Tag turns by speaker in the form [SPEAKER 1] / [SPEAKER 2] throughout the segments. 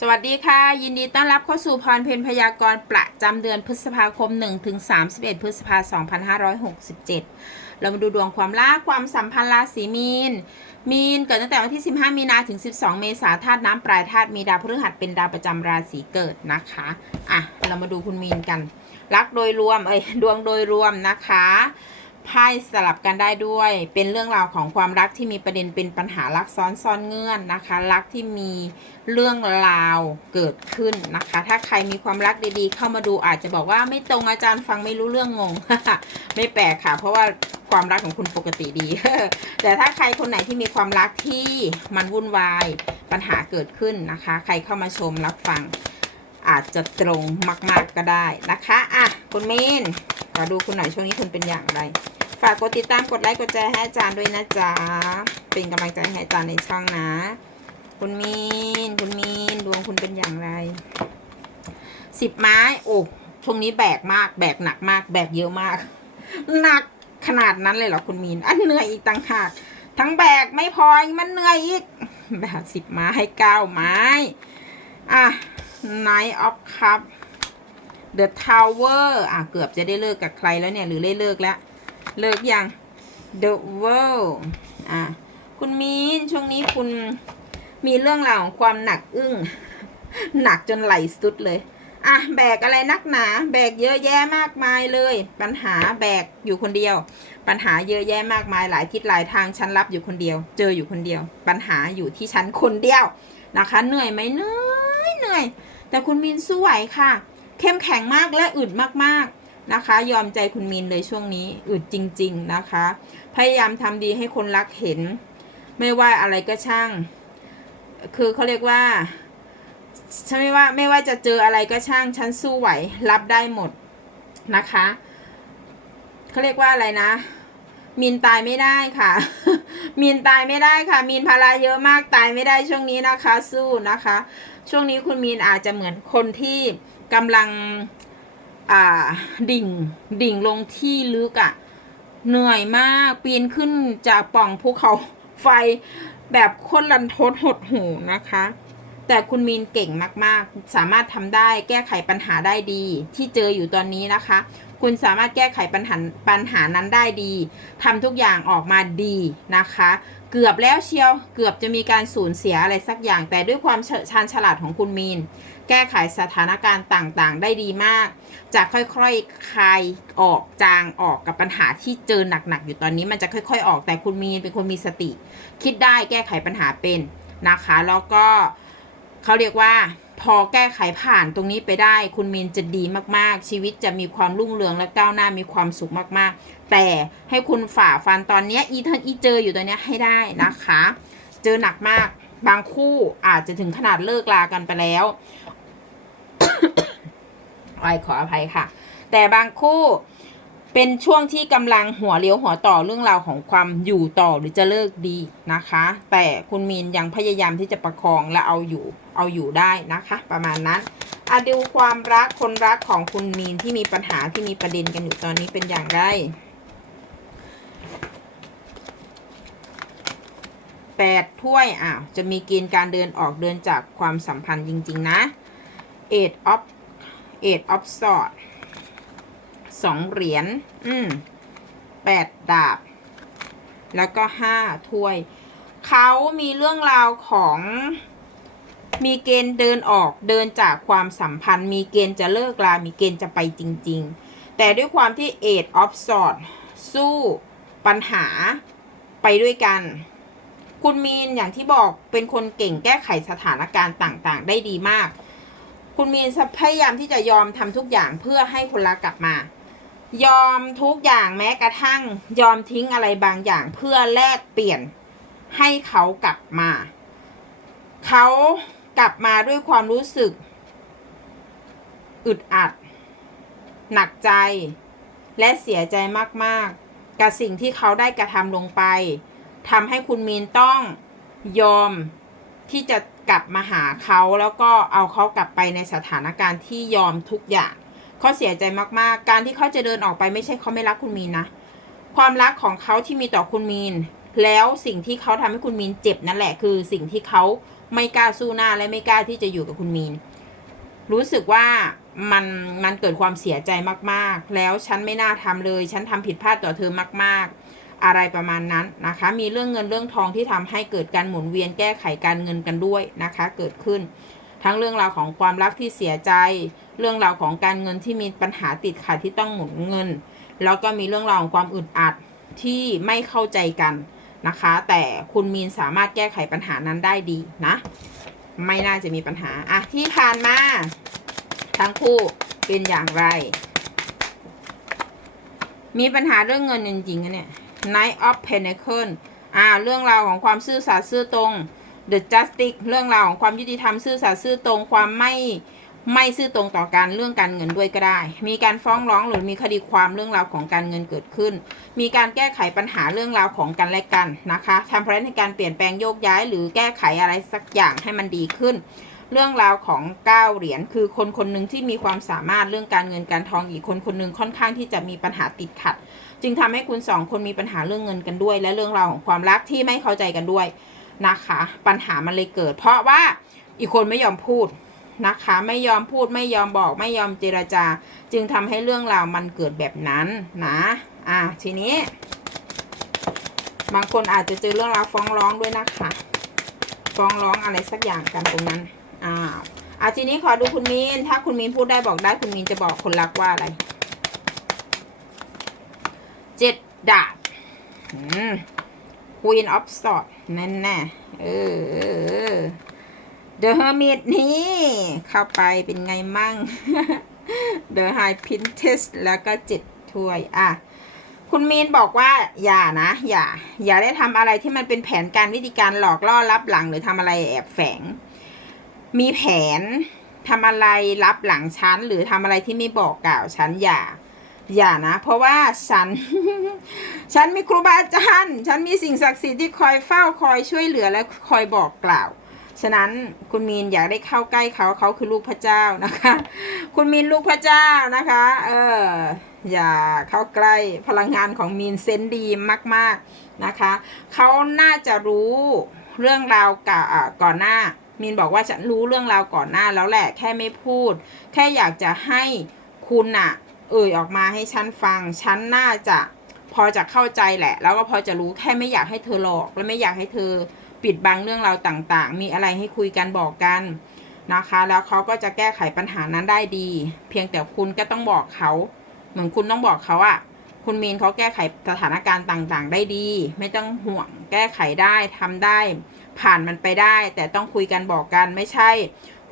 [SPEAKER 1] สวัสดีค่ะ ยินดีต้อนรับเข้าสู่พรเพนพยากรณ์ประจำเดือนพฤษภาคม 1 ถึง 31 พฤษภาคม 2567 เรามาดูดวงความรักความสัมพันธ์ราศีมีน มีนเกิดตั้งแต่วันที่ 15 มีนาถึง 12 เมษาธาตุน้ำปลายธาตุมีดาวพฤหัสเป็นดาวประจำราศีเกิดนะคะ อะ เรามาดูคุณมีนกัน รักโดยรวมเอ้ยดวงโดยรวมนะคะ ไพ่สลับกันได้ด้วย เป็นเรื่องราวของความรักที่มีประเด็นเป็นปัญหารักซ้อนซ่อนเงื่อนนะคะ รักที่มีเรื่องราวเกิดขึ้นนะคะ ถ้าใครมีความรักดีๆ เข้ามาดูอาจจะบอกว่าไม่ตรงอาจารย์ฟังไม่รู้เรื่องงง ไม่แปลกค่ะ เพราะว่าความรักของคุณปกติดี แต่ถ้าใครคนไหนที่มีความรักที่มันวุ่นวายปัญหาเกิดขึ้นนะคะ ใครเข้ามาชมรับฟังอาจจะตรงมาก ๆ ก็ได้นะคะ อะ คุณเมนขอดูคุณหน่อยช่วงนี้คุณเป็นอย่างไรากกดติดตามกดไลค์กดแชร์ให้อาจารย์ด้วยนะจ๊ะ เป็นกำลังใจให้อาจารย์ในช่องนะ คุณมีน คุณมีน ดวงคุณเป็นอย่างไร สิบไม้ โอ้ช่วงนี้แบกมาก แบกหนักมาก แบกเยอะมาก หนักขนาดนั้นเลยเหรอคุณมีน อันเหนื่อยอีกต่างหาก ทั้งแบกไม่พอมันเหนื่อยอีก แบบสิบไม้ให้เก้าไม้ อะ Knight of Cup The Tower อะ เกือบจะได้เลิกกับใครแล้วเนี่ย หรือได้เลิกแล้ว เลิกยัง The World อะคุณมีนช่วงนี้คุณมีเรื่องราวของความหนักอึ้ง หนักจนไหลสุดเลย อะ แบกอะไรนักหนา แบกเยอะแยะมากมายเลย ปัญหาแบกอยู่คนเดียว ปัญหาเยอะแยะมากมายหลายทิศหลายทางฉันรับอยู่คนเดียว เจออยู่คนเดียว ปัญหาอยู่ที่ฉันคนเดียวนะคะ เหนื่อยไหมเหนื่อยเหนื่อย แต่คุณมินสู้ไหวค่ะ เข้มแข็งมากและอึดมาก นะคะ ยอมใจคุณมินเลยช่วงนี้อึดจริง ๆนะคะ พยายามทำดีให้คนรักเห็น ไม่ว่าอะไรก็ช่าง คือเขาเรียกว่าฉันไม่ว่าไม่ว่าจะเจออะไรก็ช่างฉันสู้ไหว รับได้หมดนะคะเขาเรียกว่าอะไรนะมีนตายไม่ได้ค่ะ มีนตายไม่ได้ค่ะ มีนภาระเยอะมากตายไม่ได้ช่วงนี้นะคะ สู้นะคะ ช่วงนี้คุณมีนอาจจะเหมือนคนที่กำลัง อ่าดิ่งดิ่งลงที่ลึกอะ่ะ เหนื่อยมากปีนขึ้นจากป่องภูเขาไฟแบบคนลันทดหดหูนะคะ แต่คุณมีนเก่งมากๆ สามารถทำได้แก้ไขปัญหาได้ดีที่เจออยู่ตอนนี้นะคะ คุณสามารถแก้ไขปัญหาปัญหานั้นได้ดีทำทุกอย่างออกมาดีนะคะ เกือบแล้วเชียวเกือบจะมีการสูญเสียอะไรสักอย่าง แต่ด้วยความชาญฉลาดของคุณมีน แก้ไขสถานการณ์ต่างๆ ได้ดีมาก จะค่อยๆคลายออกจางออกกับปัญหาที่เจอหนักๆ อยู่ตอนนี้มันจะค่อย ๆ ออกแต่คุณมีนเป็นคนมีสติ คิดได้แก้ไขปัญหาเป็นนะคะ แล้วก็เขาเรียกว่า พอแก้ไขผ่านตรงนี้ไปได้ คุณมีนจะดีมากๆ ชีวิตจะมีความรุ่งเรืองและก้าวหน้ามีความสุขมากๆ แต่ให้คุณฝ่าฟันตอนนี้อีเทนอีเจออยู่ตอนนี้ให้ได้นะคะ เจอหนักมากบางคู่อาจจะถึงขนาดเลิกลากันไปแล้วไอขออภัยค่ะ แต่บางคู่ เป็นช่วงที่กำลังหัวเลี้ยวหัวต่อเรื่องราวของความอยู่ต่อหรือจะเลิกดีนะคะ แต่คุณมีนยังพยายามที่จะประคองและเอาอยู่เอาอยู่ได้นะคะ ประมาณนั้นอะดูความรักคนรักของคุณมีนที่มีปัญหาที่มีประเด็นกันอยู่ตอนนี้เป็นอย่างไรแปดถ้วยอะจะมีเกณฑ์การเดินออกเดินจากความสัมพันธ์จริง ๆ นะ eight of eight of sword สอ สองเหรียญ อืมแปดดาบ แล้วก็ห้าถ้วย เขามีเรื่องราวของมีเกณฑ์เดินออกเดินจากความสัมพันธ์ มีเกณฑ์จะเลิกลา มีเกณฑ์จะไปจริง ๆ แต่ด้วยความที่ eight of sword สู้ปัญหาไปด้วยกัน คุณมีนอย่างที่บอกเป็นคนเก่งแก้ไขสถานการณ์ต่างๆ ได้ดีมาก คุณมีนพยายามที่จะยอมทำทุกอย่างเพื่อให้คนรักกลับมา ยอมทุกอย่างแม้กระทั่ง ยอมทิ้งอะไรบางอย่างเพื่อแลกเปลี่ยนให้เขากลับมา เขากลับมาด้วยความรู้สึก อึดอัด หนักใจ และเสียใจมาก ๆ กับสิ่งที่เขาได้กระทำลงไปทำให้คุณมีนต้องยอมที่จะกลับมาหาเขาแล้วก็เอาเขากลับไปในสถานการณ์ที่ยอมทุกอย่าง เขาเสียใจมากๆ การที่เขาจะเดินออกไปไม่ใช่เขาไม่รักคุณมีนนะ ความรักของเขาที่มีต่อคุณมีน แล้วสิ่งที่เขาทำให้คุณมีนเจ็บนั่นแหละคือสิ่งที่เขาไม่กล้าสู้หน้าและไม่กล้าที่จะอยู่กับคุณมีน รู้สึกว่ามันมันเกิดความเสียใจมากๆ แล้วฉันไม่น่าทำเลย ฉันทำผิดพลาดต่อเธอมาก ๆ อะไรประมาณนั้นนะคะ มีเรื่องเงินเรื่องทองที่ทำให้เกิดการหมุนเวียนแก้ไขการเงินกันด้วยนะคะ เกิดขึ้น ทั้งเรื่องราวของความรักที่เสียใจ เรื่องราวของการเงินที่มีปัญหาติดขัดที่ต้องหมุนเงิน แล้วก็มีเรื่องราวของความอึดอัดที่ไม่เข้าใจกันนะคะ แต่คุณมีนสามารถแก้ไขปัญหานั้นได้ดีนะ ไม่น่าจะมีปัญหาอะที่ผ่านมาทั้งคู่เป็นอย่างไร มีปัญหาเรื่องเงินจริงๆนะเนี่ย Knight of Pentacles อ่า เรื่องราวของความซื่อสัตย์ซื่อตรง The Justice เรื่องราวของความยุติธรรมซื่อสัตย์ซื่อตรงความไม่ไม่ซื่อตรงต่อการเรื่องการเงินด้วยก็ได้ มีการฟ้องร้องหรือมีคดีความเรื่องราวของการเงินเกิดขึ้น มีการแก้ไขปัญหาเรื่องราวของกันและกันนะคะทำแผนในการเปลี่ยนแปลงโยกย้าย หรือแก้ไขอะไรสักอย่างให้มันดีขึ้น เรื่องราวของก้าวเหรียญคือคนคนหนึ่งที่มีความสามารถเรื่องการเงินการทองอีกคนคนหนึ่งค่อนข้างที่จะมีปัญหาติดขัด จึงทำให้คุณสองคนมีปัญหาเรื่องเงินกันด้วย และเรื่องราวของความรักที่ไม่เข้าใจกันด้วย นะคะ ปัญหามันเลยเกิด เพราะว่าอีกคนไม่ยอมพูดนะคะ ไม่ยอมพูดไม่ยอมบอก ไม่ยอมเจรจา จึงทำให้เรื่องราวมันเกิดแบบนั้นนะอะทีนี้ บางคนอาจจะเจอเรื่องราวฟ้องร้องด้วยนะคะ ฟ้องร้องอะไรสักอย่างกันตรงนั้นอ้าวอะทีนี้ขอดูคุณมีนถ้าคุณมีนพูดได้บอกได้คุณมีนจะบอกคนรักว่าอะไรเจ็ดดาบอืม Queen of Swords นั่นแน่เออเออเออ The Hermit นี่ เข้าไปเป็นไงมั่ง The High Princess แล้วก็เจ็ดถ้วย อะ คุณมีนบอกว่า อย่านะ อย่า อย่าได้ทำอะไรที่มันเป็นแผนการวิธีการหลอกล่อรับหลังหรือทำอะไรแอบแฝง มีแผนทำอะไรรับหลังฉันหรือทำอะไรที่ไม่บอกกล่าวฉันอย่า อย่านะ เพราะว่าฉัน ฉันมีครูบาอาจารย์ฉันมีสิ่งศักดิ์สิทธิ์ที่คอยเฝ้าคอยช่วยเหลือและคอยบอกกล่าว ฉะนั้นคุณมีนอยากได้เข้าใกล้เขาเขาคือลูกพระเจ้านะคะ คุณมีนลูกพระเจ้านะคะ เอออย่าเข้าใกล้พลังงานของมีนเซนดีมาก ๆนะคะ เขาน่าจะรู้เรื่องราวก่อก่อนหน้า มีนบอกว่าฉันรู้เรื่องราวก่อนหน้าแล้วแหละแค่ไม่พูด แค่อยากจะให้คุณอะ เอ่ยออกมาให้ฉันฟัง ฉันน่าจะพอจะเข้าใจแหละ แล้วก็พอจะรู้แค่ไม่อยากให้เธอหลอก และไม่อยากให้เธอปิดบังเรื่องราวต่างๆ มีอะไรให้คุยกันบอกกันนะคะ แล้วเขาก็จะแก้ไขปัญหานั้นได้ดี เพียงแต่คุณก็ต้องบอกเขา เหมือนคุณต้องบอกเขาอะคุณมีนเขาแก้ไขสถานการณ์ต่างๆ ได้ดี ไม่ต้องห่วง แก้ไขได้ทำได้ ผ่านมันไปได้ แต่ต้องคุยกันบอกกันไม่ใช่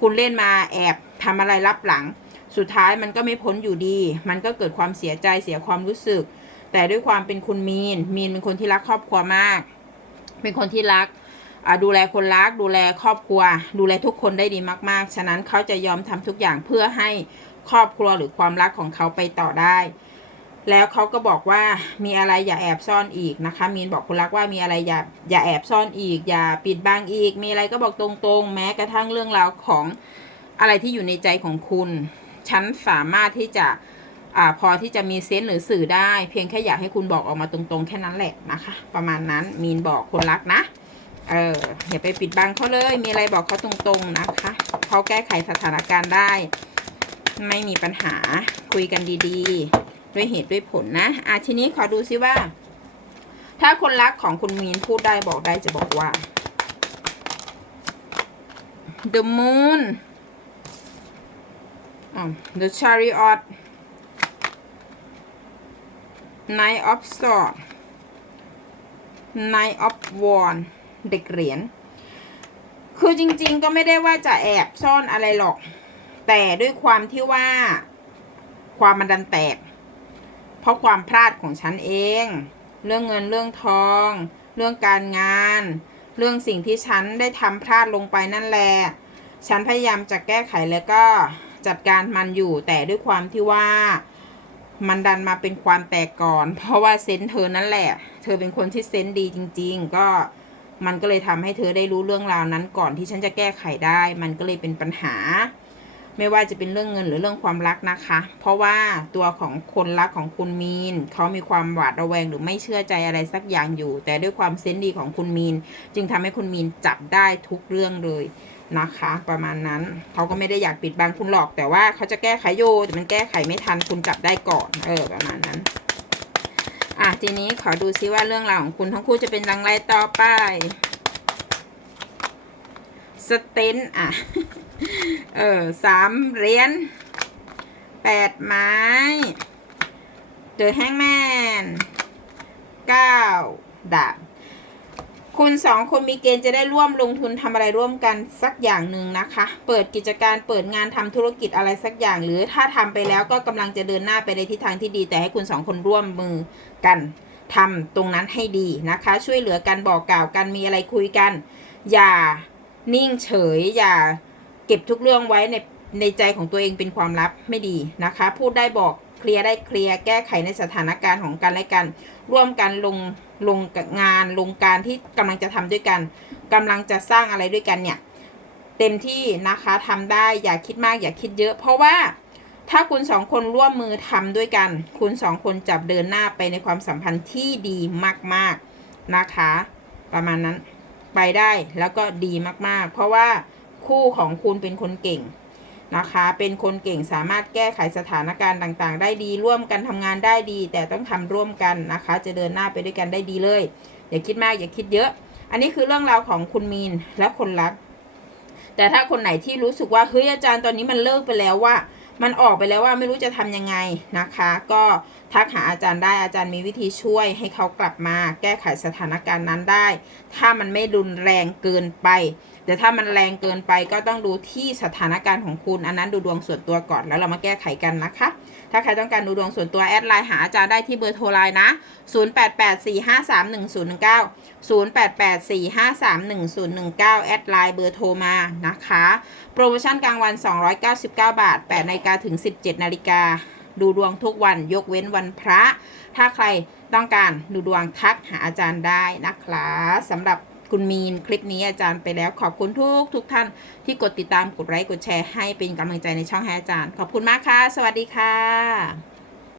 [SPEAKER 1] คุณเล่นมาแอบทำอะไรรับหลัง สุดท้ายมันก็ไม่พ้นอยู่ดี มันก็เกิดความเสียใจเสียความรู้สึก แต่ด้วยความเป็นคุณมีน มีนเป็นคนที่รักครอบครัวมาก เป็นคนที่รักดูแลคนรัก ดูแลครอบครัว ดูแลทุกคนได้ดีมาก ๆ ฉะนั้นเขาจะยอมทำทุกอย่างเพื่อให้ครอบครัวหรือความรักของเขาไปต่อได้ แล้วเขาก็บอกว่ามีอะไรอย่าแอบซ่อนอีกนะคะ มีนบอกคนรักว่ามีอะไรอย่าอย่าแอบซ่อนอีก อย่าปิดบังอีก มีอะไรก็บอกตรงๆ แม้กระทั่งเรื่องราวของอะไรที่อยู่ในใจของคุณ ฉันสามารถที่จะอพอที่จะมีเซนส์หรือสื่อได้ เพียงแค่อยากให้คุณบอกออกมาตรงๆ แค่นั้นแหละนะคะ ประมาณนั้นมีนบอกคนรักนะเอออย่าไปปิดบังเขาเลย มีอะไรบอกเขาตรงๆนะคะเขาแก้ไขสถานการณ์ได้ ไม่มีปัญหาคุยกันดีๆ ด้วยเหตุด้วยผลนะอะทีนี้ขอดูซิว่า ถ้าคนรักของคุณมีนพูดได้บอกได้จะบอกว่า The Moon The Chariot Knight of Swords Knight of Wands เด็กเหรียญ คือจริงๆก็ไม่ได้ว่าจะแอบซ่อนอะไรหรอก แต่ด้วยความที่ว่าความมันดันแตก เพราะความพลาดของฉันเอง เรื่องเงินเรื่องทอง เรื่องการงาน เรื่องสิ่งที่ฉันได้ทำพลาดลงไปนั่นแหละ ฉันพยายามจะแก้ไขแล้วก็ จัดการมันอยู่ แต่ด้วยความที่ว่ามันดันมาเป็นความแตกก่อน เพราะว่าเซนเธอนั่นแหละ เธอเป็นคนที่เซนดีจริง ๆ ก็มันก็เลยทำให้เธอได้รู้เรื่องราวนั้นก่อนที่ฉันจะแก้ไขได้ มันก็เลยเป็นปัญหา ไม่ว่าจะเป็นเรื่องเงินหรือเรื่องความรักนะคะ เพราะว่าตัวของคนรักของคุณมีนเขามีความหวาดระแวงหรือไม่เชื่อใจอะไรสักอย่างอยู่ แต่ด้วยความเซนดีของคุณมีน จึงทำให้คุณมีนจับได้ทุกเรื่องเลย นะคะ ประมาณนั้นเขาก็ไม่ได้อยากปิดบังคุณหรอก แต่ว่าเขาจะแก้ไขโยแต่มันแก้ไขไม่ทันคุณจับได้ก่อนเออประมาณนั้น อะทีนี้ขอดูซิว่าเรื่องราวของคุณทั้งคู่จะเป็นอย่างไรต่อไปสเตนอะเออสามเหรียญแปดไม้เดอะแฮงแมนเก้าดาบ คุณสองคนมีเกณฑ์จะได้ร่วมลงทุนทำอะไรร่วมกันสักอย่างหนึ่งนะคะ เปิดกิจการเปิดงานทำธุรกิจอะไรสักอย่าง หรือถ้าทำไปแล้วก็กำลังจะเดินหน้าไปในทิศทางที่ดี แต่ให้คุณสองคนร่วมมือกันทำตรงนั้นให้ดีนะคะ ช่วยเหลือกันบอกกล่าวกันมีอะไรคุยกัน อย่านิ่งเฉย อย่าเก็บทุกเรื่องไว้ในในใจของตัวเองเป็นความลับไม่ดีนะคะ พูดได้บอก เคลียร์ได้เคลียร์แก้ไขในสถานการณ์ของกันและกัน ร่วมกันลงลงงานลงการที่กำลังจะทำด้วยกันกำลังจะสร้างอะไรด้วยกันเนี่ยเต็มที่นะคะทำได้อย่าคิดมากอย่าคิดเยอะ เพราะว่าถ้าคุณสองคนร่วมมือทำด้วยกัน คุณสองคนจับเดินหน้าไปในความสัมพันธ์ที่ดีมากๆนะคะ ประมาณนั้นไปได้แล้วก็ดีมากๆ เพราะว่าคู่ของคุณเป็นคนเก่ง นะคะ เป็นคนเก่งสามารถแก้ไขสถานการณ์ต่างๆ ได้ดีร่วมกันทำงานได้ดี แต่ต้องทำร่วมกันนะคะ จะเดินหน้าไปด้วยกันได้ดีเลย อย่าคิดมากอย่าคิดเยอะ อันนี้คือเรื่องราวของคุณมีนและคนรัก แต่ถ้าคนไหนที่รู้สึกว่าเฮ้ยอาจารย์ตอนนี้มันเลิกไปแล้วว่ามันออกไปแล้วว่าไม่รู้จะทำยังไงนะคะ ก็ทักหาอาจารย์ได้อาจารย์มีวิธีช่วยให้เขากลับมา แก้ไขสถานการณ์นั้นได้ ถ้ามันไม่รุนแรงเกินไป แต่ถ้ามันแรงเกินไปก็ต้องดูที่สถานการณ์ของคุณ อันนั้นดูดวงส่วนตัวก่อนแล้วเรามาแก้ไขกันนะคะ ถ้าใครต้องการดูดวงส่วนตัวแอดไลน์หาอาจารย์ได้ที่เบอร์โทรไลน์นะ 0884531019 0884531019 แอดไลน์เบอร์โทรมานะคะ โปรโมชั่นกลางวัน 299 บาท8นาฬิกาถึง 17นาฬิกาดูดวงทุกวันยกเว้นวันพระ ถ้าใครต้องการดูดวงทักหาอาจารย์ได้นะคะสำหรับ คุณมีนคลิปนี้อาจารย์ไปแล้วขอบคุณทุกทุกท่านที่กดติดตามกดไลค์กดแชร์ให้เป็นกำลังใจในช่องให้อาจารย์ ขอบคุณมากค่ะ สวัสดีค่ะ